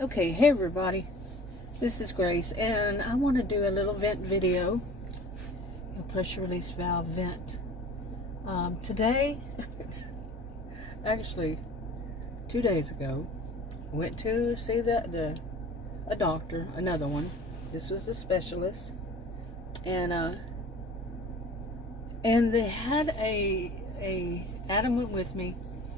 Okay, hey everybody, this is Grace, and I want to do a little vent video, a pressure release valve vent. Today, actually 2 days ago, went to see a doctor, another one. This was a specialist, and they had Adam went with me,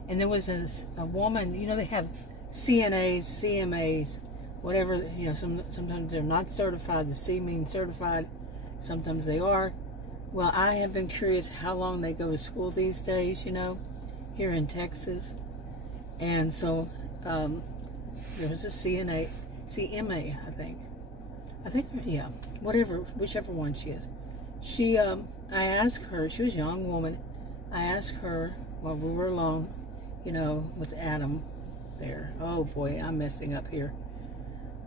and there was a woman. You know, they have CNAs, CMAs, whatever. You know, sometimes they're not certified. The C means certified. Sometimes they are. Well, I have been curious how long they go to school these days, you know, here in Texas. And so there was a CNA, CMA, I think, yeah, whichever one she is. I asked her, she was a young woman, I asked her while we were alone, you know, with Adam there. Oh boy, I'm messing up here.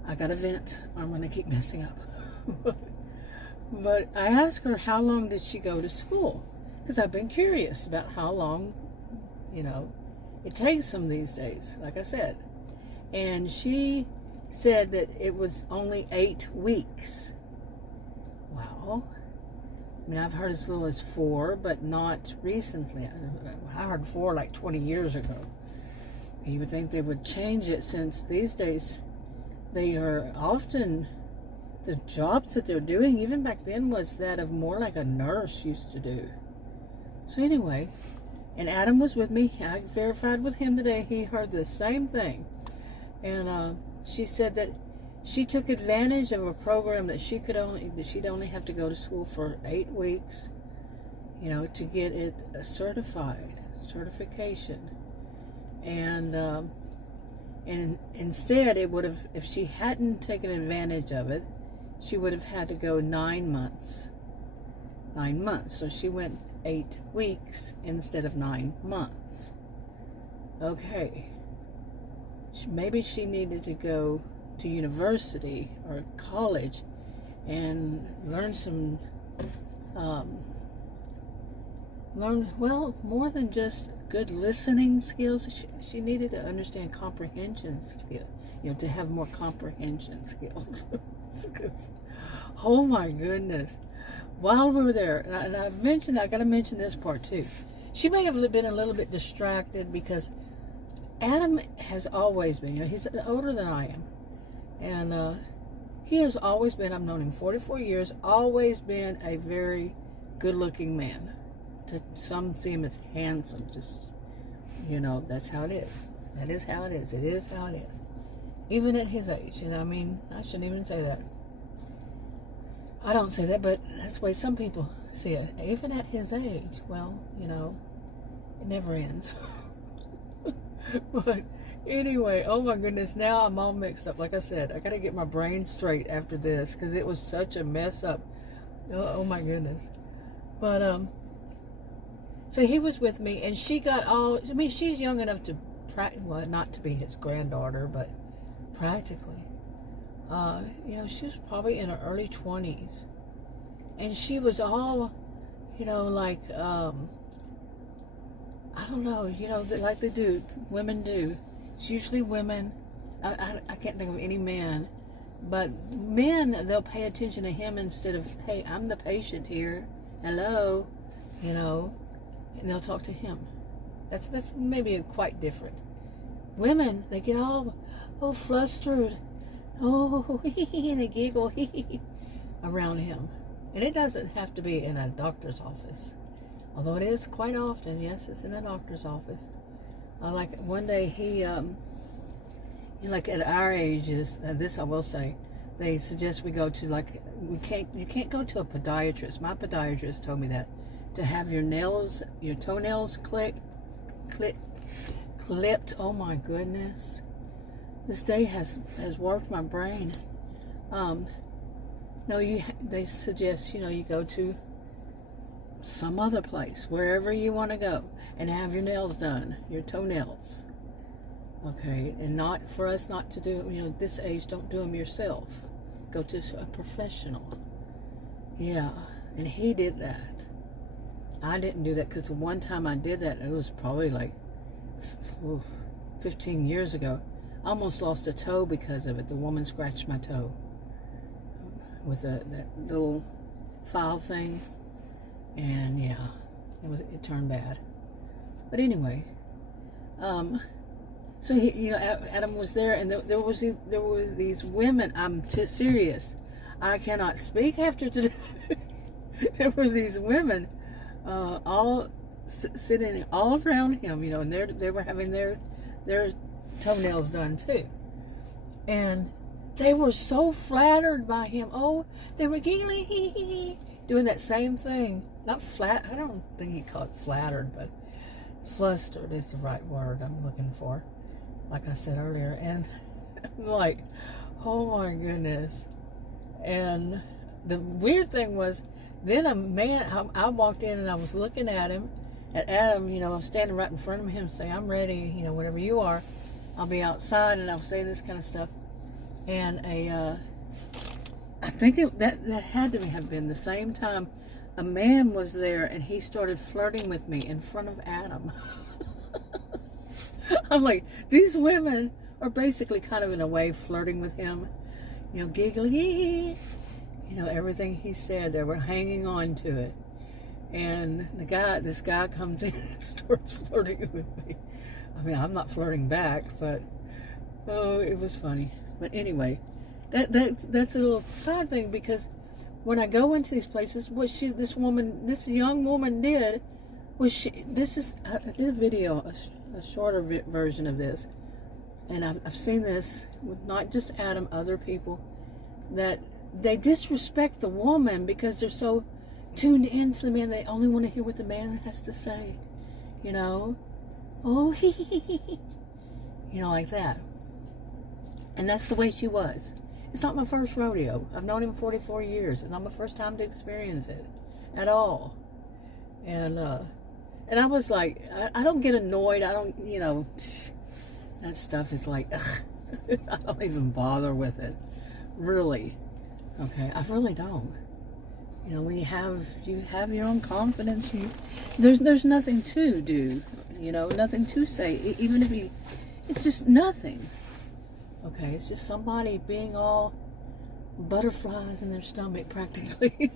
I got a vent. I'm going to keep messing up. But I asked her how long did she go to school, because I've been curious about how long, you know, it takes them these days, like I said. And she said that it was only 8 weeks. Wow. I mean, I've heard as little as 4, but not recently. I heard 4 like 20 years ago. You would think they would change it, since these days they are often, the jobs that they're doing, even back then, was that of more like a nurse used to do. So anyway, and Adam was with me. I verified with him today. He heard the same thing. And she said that she took advantage of a program that she'd only have to go to school for 8 weeks, you know, to get it certification. And instead, it would have, if she hadn't taken advantage of it, she would have had to go 9 months. 9 months. So she went 8 weeks instead of 9 months. Okay. Maybe she needed to go to university or college and learn some, more than just good listening skills. She needed to understand comprehension skills, you know, to have more comprehension skills. Oh my goodness. While we were there, and I got to mention this part too. She may have been a little bit distracted, because Adam has always been, you know, he's older than I am. And he has always been, I've known him 44 years, always been a very good-looking man. To some see him as handsome, just, you know, that's how it is. That is how it is. It is how it is. Even at his age. And I mean, I shouldn't even say that. I don't say that, but that's the way some people see it. Even at his age, well, you know, it never ends. But anyway, oh my goodness, now I'm all mixed up. Like I said, I got to get my brain straight after this, because it was such a mess up. Oh my goodness. But, so he was with me, and she got all, I mean, she's young enough to, well, not to be his granddaughter, but practically. You know, she was probably in her early 20s. And she was all, you know, like, I don't know, you know, like they do, women do. It's usually women. I can't think of any man. But men, they'll pay attention to him instead of, hey, I'm the patient here. Hello. You know. And they'll talk to him. That's maybe quite different. Women, they get all flustered. Oh, and they giggle around him. And it doesn't have to be in a doctor's office. Although it is quite often, yes, it's in a doctor's office. Like one day he, like at our ages, this I will say, they suggest we go to, like, you can't go to a podiatrist. My podiatrist told me that, to have your toenails clipped. Oh my goodness. This day has warped my brain. No, they suggest, you know, you go to some other place, wherever you want to go, and have your nails done, your toenails. Okay, and not for us not to do, you know, this age, don't do them yourself. Go to a professional. Yeah, and he did that. I didn't do that, because the one time I did that, it was probably like 15 years ago. I almost lost a toe because of it. The woman scratched my toe with that little file thing, and yeah, it turned bad. But anyway, so Adam was there, and there were these women. I'm serious. I cannot speak after today. There were these women, all sitting all around him, and they were having their toenails done too, and they were so flattered by him. Oh, they were giggling, doing that same thing. Not flat. I don't think he called it flattered, but flustered is the right word I'm looking for. Like I said earlier, and I'm like, oh my goodness. And the weird thing was, then a man, I walked in and I was looking at him, at Adam, I'm standing right in front of him saying, I'm ready, whatever you are, I'll be outside, and I was saying this kind of stuff. And I think that had to have been the same time a man was there, and he started flirting with me in front of Adam. I'm like, these women are basically kind of in a way flirting with him, giggling, everything he said, they were hanging on to it. And this guy comes in and starts flirting with me. I mean, I'm not flirting back, but oh, it was funny. But anyway, that's a little side thing, because when I go into these places, what this young woman did was I did a video, a shorter version of this, and I've seen this with not just Adam, other people, that they disrespect the woman because they're so tuned into the man. They only want to hear what the man has to say, oh, like that. And that's the way she was. It's not my first rodeo. I've known him 44 years. It's not my first time to experience it at all. And I was like, I don't get annoyed. I don't, that stuff is like, ugh. I don't even bother with it. Really. Okay, I really don't. When you have your own confidence, there's nothing to do, nothing to say. Even if it's just nothing. Okay, it's just somebody being all butterflies in their stomach, practically.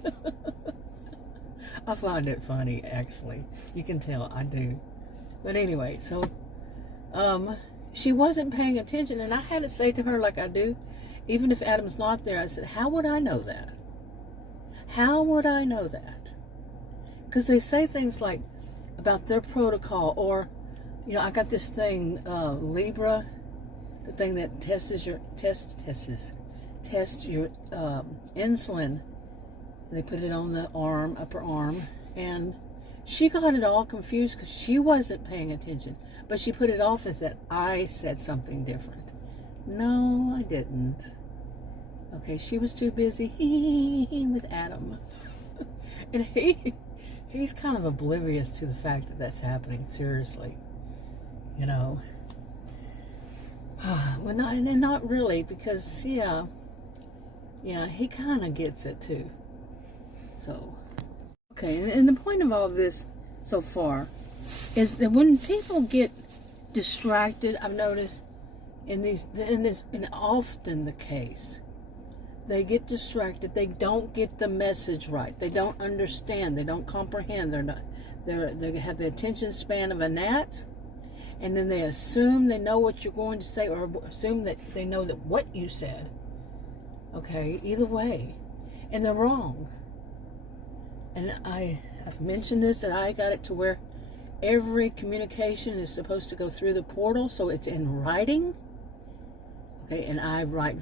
I find it funny, actually. You can tell I do. But anyway, so she wasn't paying attention, and I had to say to her, like I do, even if Adam's not there, I said, how would I know that? How would I know that? Because they say things like about their protocol, or, I got this thing, Libra, the thing that tests your insulin. They put it on the upper arm, and she got it all confused because she wasn't paying attention, but she put it off as that I said something different. No, I didn't. Okay, she was too busy with Adam, and he's kind of oblivious to the fact that that's happening. Seriously, Well, not really, because yeah, he kind of gets it too. So, okay, and the point of all of this so far is that when people get distracted, I've noticed and often the case, they get distracted. They don't get the message right. They don't understand. They don't comprehend. They have the attention span of a gnat. And then they assume they know what you're going to say, or assume that they know that what you said. Okay, either way. And they're wrong. And I've mentioned this, that I got it to where every communication is supposed to go through the portal, so it's in writing. Okay, and I write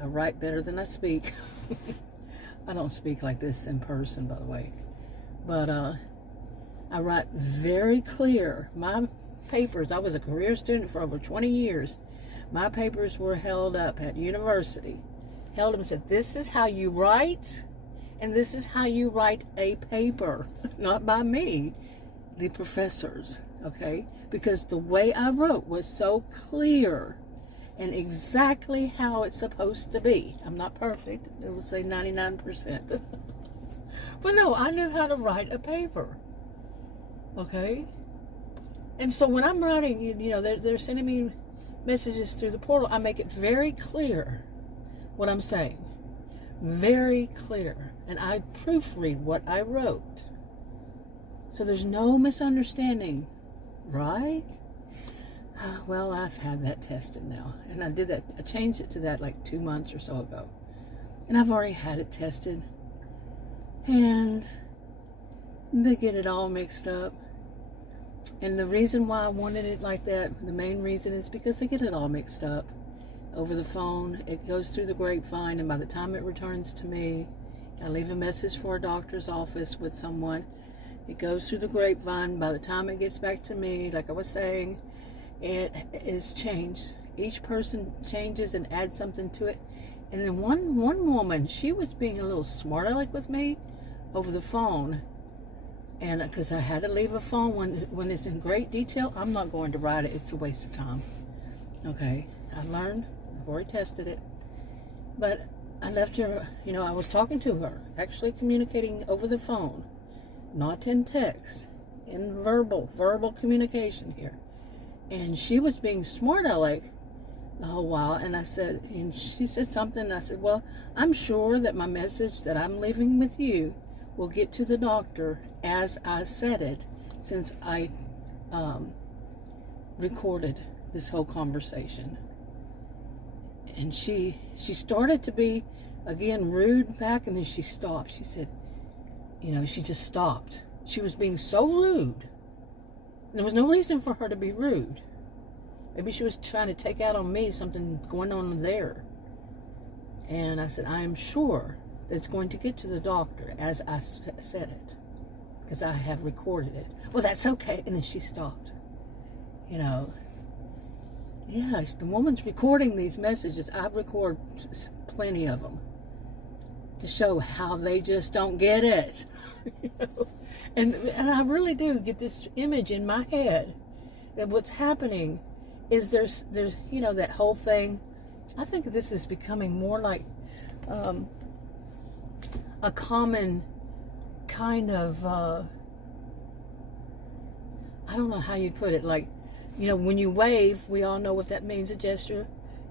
I write better than I speak. I don't speak like this in person, by the way. But I write very clear. My papers, I was a career student for over 20 years. My papers were held up at university. Held them and said, this is how you write, and this is how you write a paper. Not by me, the professors, okay? Because the way I wrote was so clear and exactly how it's supposed to be. I'm not perfect. I would say 99%. But no, I knew how to write a paper. Okay? And so when I'm writing, they're sending me messages through the portal, I make it very clear what I'm saying. Very clear. And I proofread what I wrote. So there's no misunderstanding. Right? Well, I've had that tested now. And I did that. I changed it to that like 2 months or so ago. And I've already had it tested. And they get it all mixed up. And the reason why I wanted it like that, the main reason, is because they get it all mixed up over the phone. It goes through the grapevine, and by the time it returns to me, I leave a message for a doctor's office with someone. It goes through the grapevine. By the time it gets back to me, like I was saying, it is changed. Each person changes and adds something to it. And then one woman, she was being a little smart aleck with me over the phone. And because I had to leave a phone when it's in great detail, I'm not going to write it. It's a waste of time. Okay, I learned. I've already tested it. But I left her, I was talking to her, actually communicating over the phone, not in text, in verbal communication here. And she was being smart aleck the whole while. And she said something, and I said, well, I'm sure that my message that I'm leaving with you will get to the doctor as I said it, since I recorded this whole conversation. And she started to be, again, rude back, and then she stopped. She said, she just stopped. She was being so rude. There was no reason for her to be rude. Maybe she was trying to take out on me something going on there. And I said, I am sure that it's going to get to the doctor as I said it, because I have recorded it. Well, that's okay. And then she stopped. Yeah, the woman's recording these messages. I record plenty of them to show how they just don't get it. And I really do get this image in my head that what's happening is there's that whole thing. I think this is becoming more like a common kind of I don't know how you'd put it, like, when you wave, we all know what that means, a gesture.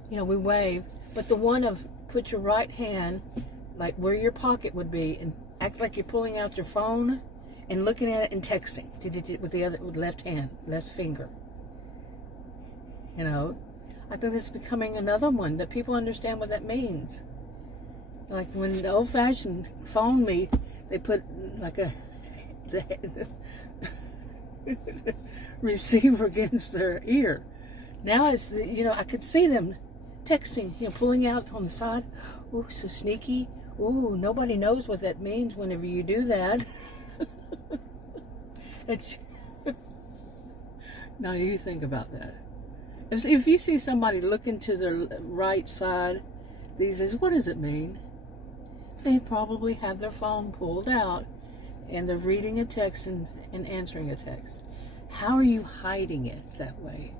We wave. But the one of put your right hand like where your pocket would be and act like you're pulling out your phone and looking at it and texting with the left hand, left finger. I think this is becoming another one that people understand what that means. Like when the old-fashioned phone me, they put like the receiver against their ear. Now it's I could see them texting, pulling out on the side. Oh, so sneaky. Oh, nobody knows what that means whenever you do that. Now you think about that. If you see somebody looking to the right side these days, what does it mean? They probably have their phone pulled out and they're reading a text and answering a text. How are you hiding it that way?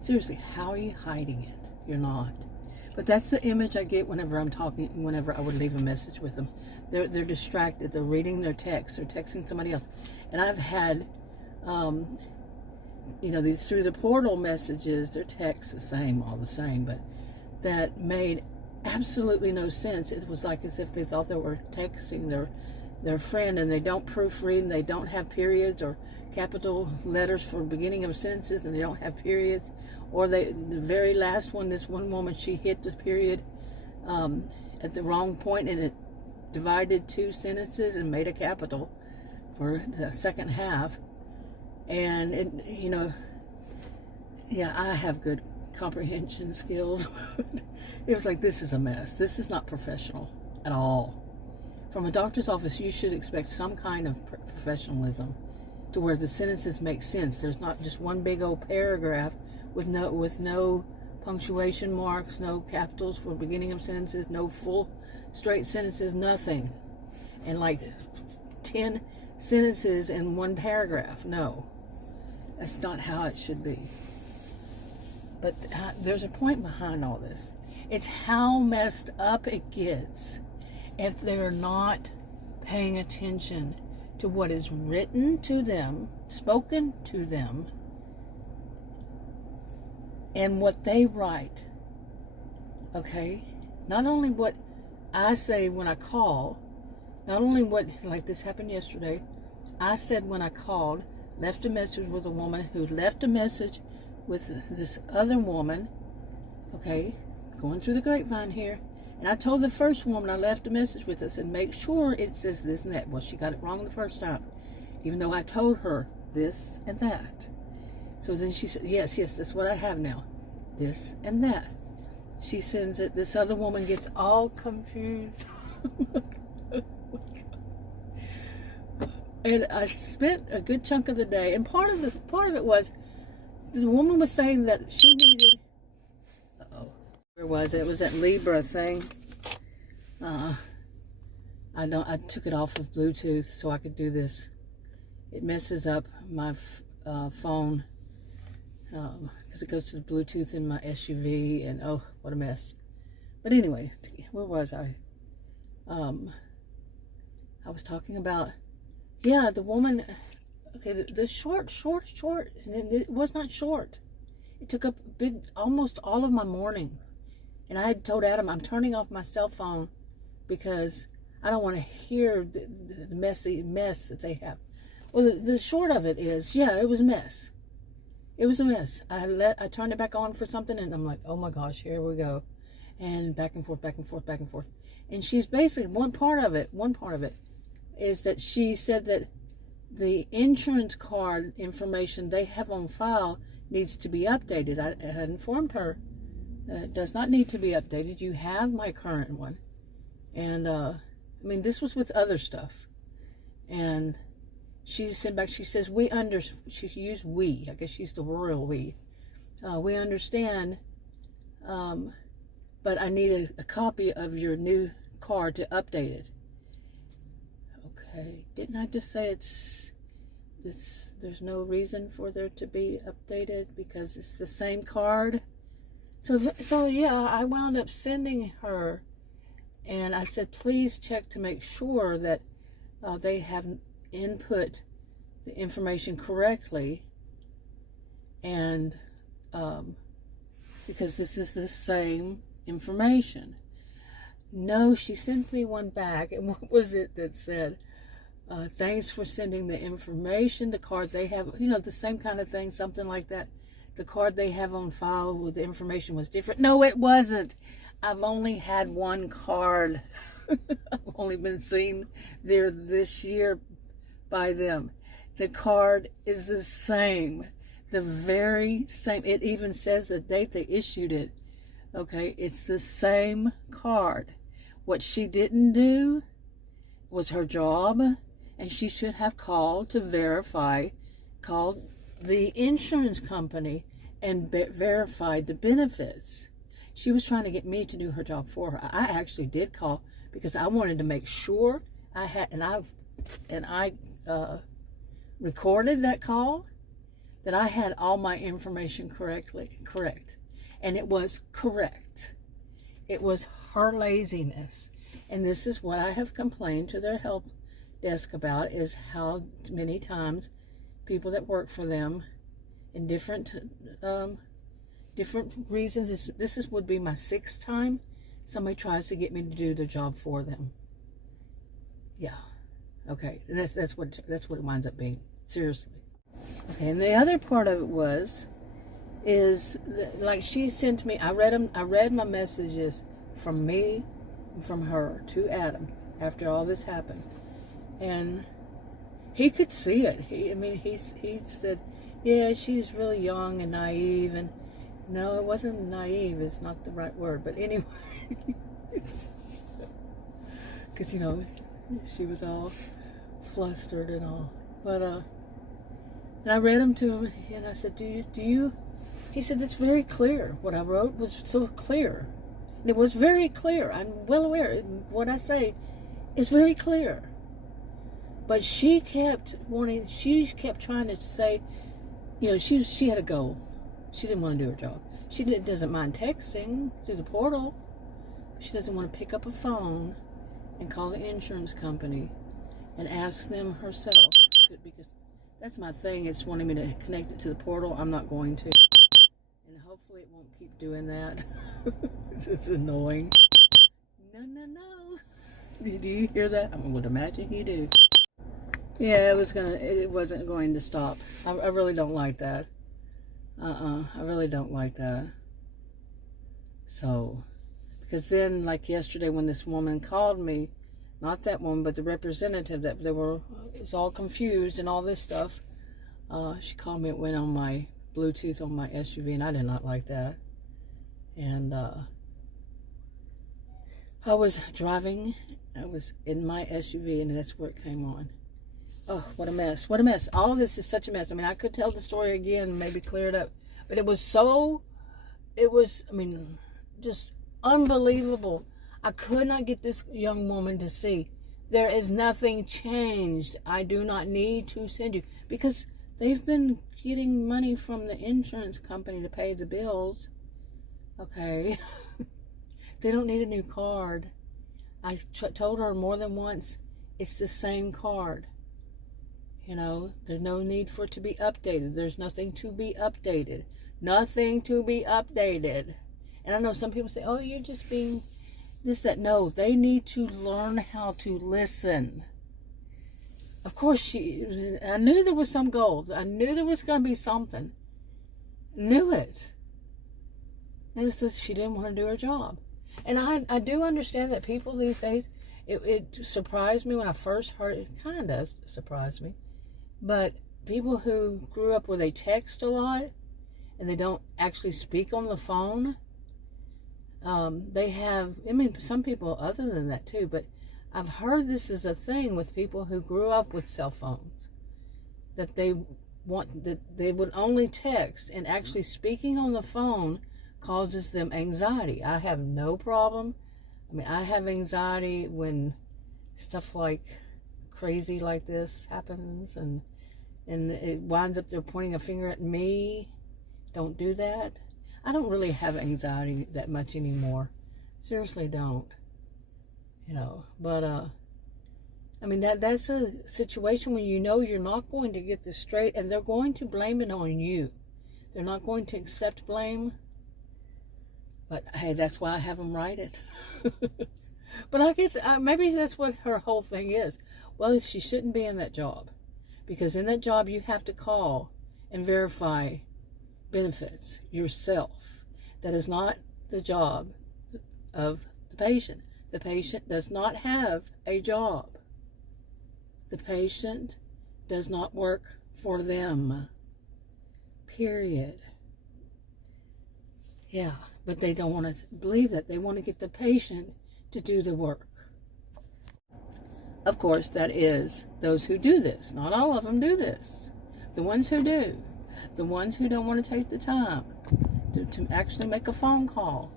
Seriously, how are you hiding it? You're not. But that's the image I get whenever I'm talking, whenever I would leave a message with them. They're distracted. They're reading their text. They're texting somebody else. And I've had, these through the portal messages, their texts all the same, but that made absolutely no sense. It was like as if they thought they were texting their friend, and they don't proofread, and they don't have periods or capital letters for beginning of sentences, and they don't have periods. Or the very last one, this one woman, she hit the period at the wrong point, and it divided two sentences and made a capital for the second half. And I have good comprehension skills. It was like, this is a mess. This is not professional at all. From a doctor's office, you should expect some kind of professionalism to where the sentences make sense. There's not just one big old paragraph with no punctuation marks, no capitals for beginning of sentences, no full straight sentences, nothing. And like 10 sentences in one paragraph. No, that's not how it should be. But there's a point behind all this. It's how messed up it gets if they're not paying attention to what is written to them, spoken to them, and what they write. Okay? Not only what I say when I call, not only what, like this happened yesterday, I said when I called, left a message with a woman who left a message with this other woman, okay, going through the grapevine here, and I told the first woman I left a message with us and make sure it says this and that. Well, she got it wrong the first time, even though I told her this and that. So then she said, yes, that's what I have now, this and that. She sends it, this other woman gets all confused. And I spent a good chunk of the day, and part of it was, the woman was saying that she needed, where was it? It was that Libra thing. I took it off of Bluetooth so I could do this. It messes up my phone because it goes to the Bluetooth in my SUV, and oh, what a mess. But anyway, where was I? I was talking about, yeah, the woman, okay, the short, and it was not short. It took up almost all of my morning. And I had told Adam, I'm turning off my cell phone because I don't want to hear the messy mess that they have. Well, the short of it is, yeah, it was a mess. It was a mess. I turned it back on for something, and I'm like, oh my gosh, here we go. And back and forth. And she's basically, one part of it is that she said that the insurance card information they have on file needs to be updated. I had informed her it does not need to be updated. You have my current one. And, I mean, this was with other stuff. And she sent back, she says, she used we. I guess she's the royal we. We understand, but I need a copy of your new card to update it. Okay. Didn't I just say there's no reason for there to be updated because it's the same card? So yeah, I wound up sending her, and I said, please check to make sure that they have input the information correctly, and because this is the same information. No, she sent me one back, and what was it that said, thanks for sending the information, the card they have, the same kind of thing, something like that. The card they have on file with the information was different. No, it wasn't. I've only had one card. I've only been seen there this year by them. The card is the same. The very same. It even says the date they issued it. Okay, it's the same card. What she didn't do was her job, and she should have called to verify, called the insurance company and verified the benefits. She was trying to get me to do her job for her. I actually did call because I wanted to make sure I had, and I recorded that call, that I had all my information correct, and it was correct. It was her laziness, and this is what I have complained to their help desk about, is how many times people that work for them in different reasons. This would be my 6th time somebody tries to get me to do the job for them. Yeah, okay, and that's what it winds up being. Seriously. Okay, and the other part of it is like she sent me. I read my messages from me and from her to Adam after all this happened, and he could see it. He said, yeah, she's really young and naive, and no, it wasn't naive. It's not the right word, but anyway, because she was all flustered and all. But and I read them to him, and I said, do you? He said, it's very clear. What I wrote was so clear. It was very clear. I'm well aware. What I say is very clear. But she kept trying to say, she had a goal. She didn't want to do her job. She doesn't mind texting through the portal. She doesn't want to pick up a phone and call the insurance company and ask them herself. Because that's my thing. It's wanting me to connect it to the portal. I'm not going to. And hopefully hopefully it won't keep doing that. It's annoying. No. Did you hear that? I would imagine you do. Yeah, it wasn't going to stop. I really don't like that. I really don't like that. So, because then, like yesterday when this woman called me, not that woman, but the representative, that was all confused and all this stuff. She called me, it went on my Bluetooth on my SUV, and I did not like that. And I was driving, I was in my SUV, and that's where it came on. Oh, what a mess. What a mess. All of this is such a mess. I mean, I could tell the story again, maybe clear it up. But it was, just unbelievable. I could not get this young woman to see. There is nothing changed. I do not need to send you. Because they've been getting money from the insurance company to pay the bills. Okay. They don't need a new card. I told her more than once, it's the same card. There's no need for it to be updated. There's nothing to be updated. Nothing to be updated. And I know some people say, oh, you're just being this, that. No, they need to learn how to listen. Of course, I knew there was some gold. I knew there was going to be something. Knew it. It's just she didn't want to do her job. And I do understand that people these days, it surprised me when I first heard it. It kind of does surprise me. But people who grew up where they text a lot and they don't actually speak on the phone, they have, some people other than that too, but I've heard this is a thing with people who grew up with cell phones, that they would only text, and actually speaking on the phone causes them anxiety. I have no problem. I have anxiety when stuff like crazy like this happens, and it winds up they're pointing a finger at me. Don't do that. I don't really have anxiety that much anymore. Seriously, don't. But that's a situation when you're not going to get this straight, and they're going to blame it on you. They're not going to accept blame. But hey, that's why I have them write it. But I get maybe that's what her whole thing is. Well, she shouldn't be in that job, because in that job you have to call and verify benefits yourself. That is not the job of the patient. The patient does not have a job. The patient does not work for them. Period. Yeah, but they don't want to believe that. They want to get the patient to do the work. Of course, that is those who do this. Not all of them do this. The ones who do. The ones who don't want to take the time to actually make a phone call.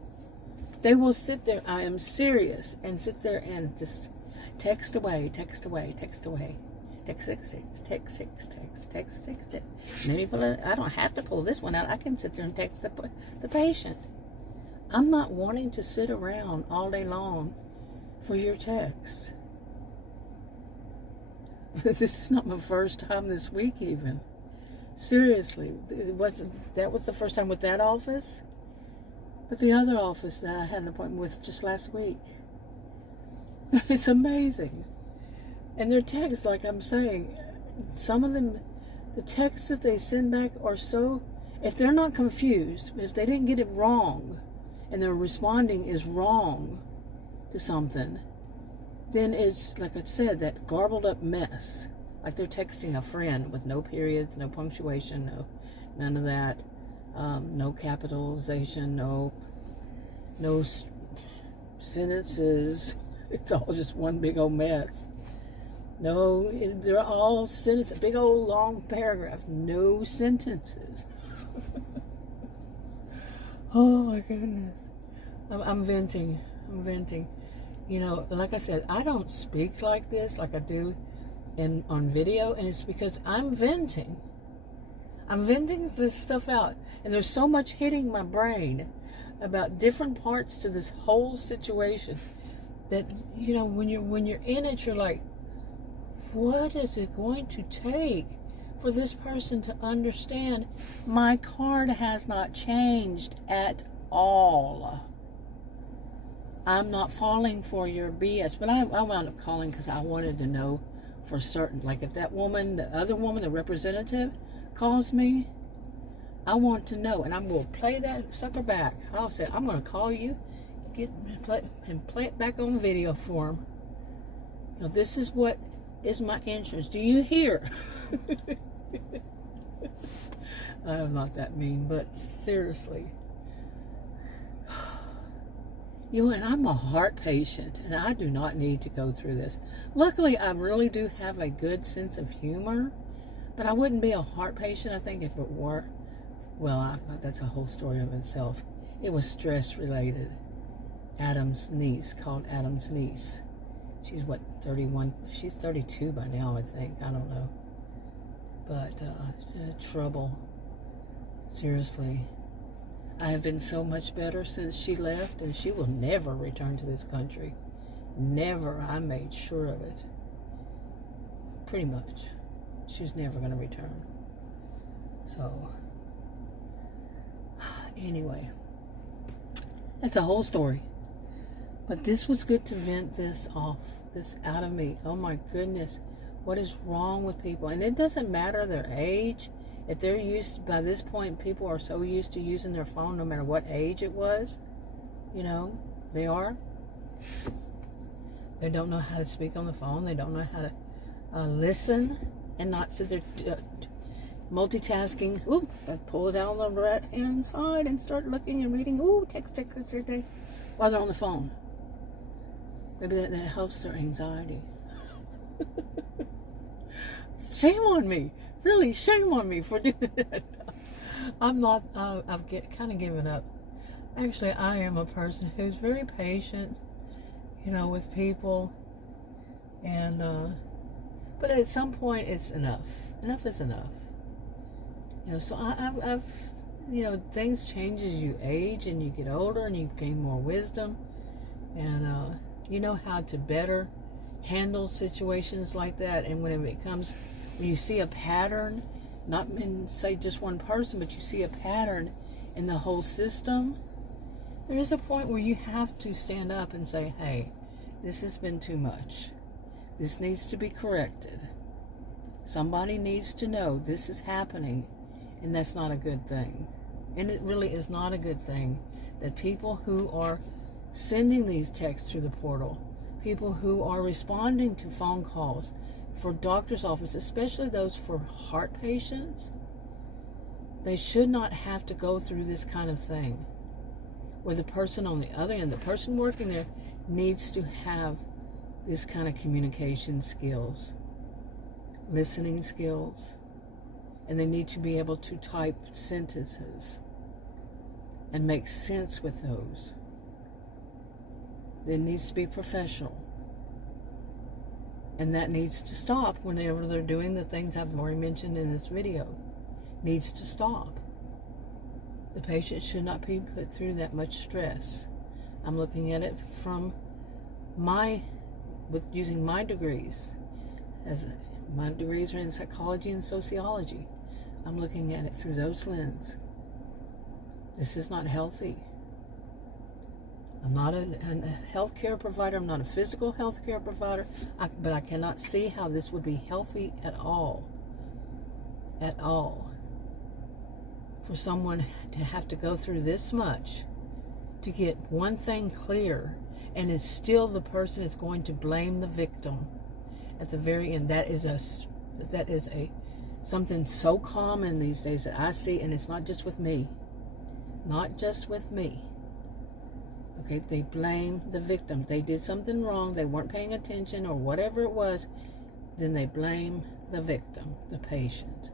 They will sit there, I am serious, and sit there and just text away. Text. Maybe I don't have to pull this one out. I can sit there and text the patient. I'm not wanting to sit around all day long for your text. This is not my first time this week even. Seriously, that was the first time with that office, but the other office that I had an appointment with just last week. It's amazing. And their texts, like I'm saying, some of them, the texts that they send back are so, if they're not confused, if they didn't get it wrong, and their responding is wrong to something, then it's, like I said, that garbled up mess. Like they're texting a friend with no periods, no punctuation, none of that, no capitalization, no sentences. It's all just one big old mess. No, they're all sentences, big old long paragraph, no sentences. Oh my goodness. I'm venting. Like I said, I don't speak like this like I do on video, and it's because I'm venting. I'm venting this stuff out, and there's so much hitting my brain about different parts to this whole situation that when you're in it, you're like, what is it going to take for this person to understand my card has not changed at all. I'm not falling for your BS. But I wound up calling because I wanted to know for certain. Like if that woman, the other woman, the representative, calls me, I want to know. And I'm going to play that sucker back. I'll say, I'm going to call you, play it back on video for him. Now, this is what is my insurance. Do you hear? I'm not that mean, but seriously. And I'm a heart patient, and I do not need to go through this. Luckily, I really do have a good sense of humor, but I wouldn't be a heart patient, I think, if it were. Well, that's a whole story of itself. It was stress-related. Adam's niece, called Adam's niece. She's, 31? She's 32 by now, I think. I don't know. But, trouble. Seriously. I have been so much better since she left, and she will never return to this country. Never. I made sure of it. Pretty much. She's never going to return. So, anyway. That's a whole story. But this was good to vent this off, this out of me. Oh my goodness. What is wrong with people? And it doesn't matter their age. If they're used, by this point, people are so used to using their phone no matter what age it was. You know, they are. They don't know how to speak on the phone. They don't know how to listen and not sit there multitasking. Ooh, I pull it out on the right hand side and start looking and reading. Ooh, text, while they're on the phone. Maybe that helps their anxiety. Shame on me. Really, shame on me for doing that. I'm not, I've kind of given up. Actually, I am a person who's very patient, with people. And, but at some point, it's enough. Enough is enough. So I've things change as you age and you get older and you gain more wisdom. And, you know how to better handle situations like that. And when you see a pattern, not in, say, just one person, but you see a pattern in the whole system, there is a point where you have to stand up and say, hey, this has been too much. This needs to be corrected. Somebody needs to know this is happening, and that's not a good thing. And it really is not a good thing that people who are sending these texts through the portal, people who are responding to phone calls for doctor's office, especially those for heart patients, they should not have to go through this kind of thing. Where the person on the other end, the person working there, needs to have this kind of communication skills, listening skills, and they need to be able to type sentences and make sense with those. It needs to be professional. And that needs to stop whenever they're doing the things I've already mentioned in this video. Needs to stop. The patient should not be put through that much stress. I'm looking at it from using my degrees. My degrees are in psychology and sociology. I'm looking at it through those lenses. This is not healthy. I'm not a healthcare provider. I'm not a physical healthcare provider. But I cannot see how this would be healthy at all. At all. For someone to have to go through this much to get one thing clear, and it's still the person is going to blame the victim at the very end. That is something so common these days that I see, and it's not just with me. Not just with me. Okay, they blame the victim. They did something wrong, they weren't paying attention, or whatever it was, then they blame the victim, the patient.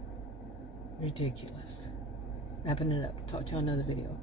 Ridiculous. Wrapping it up. Talk to you on another video.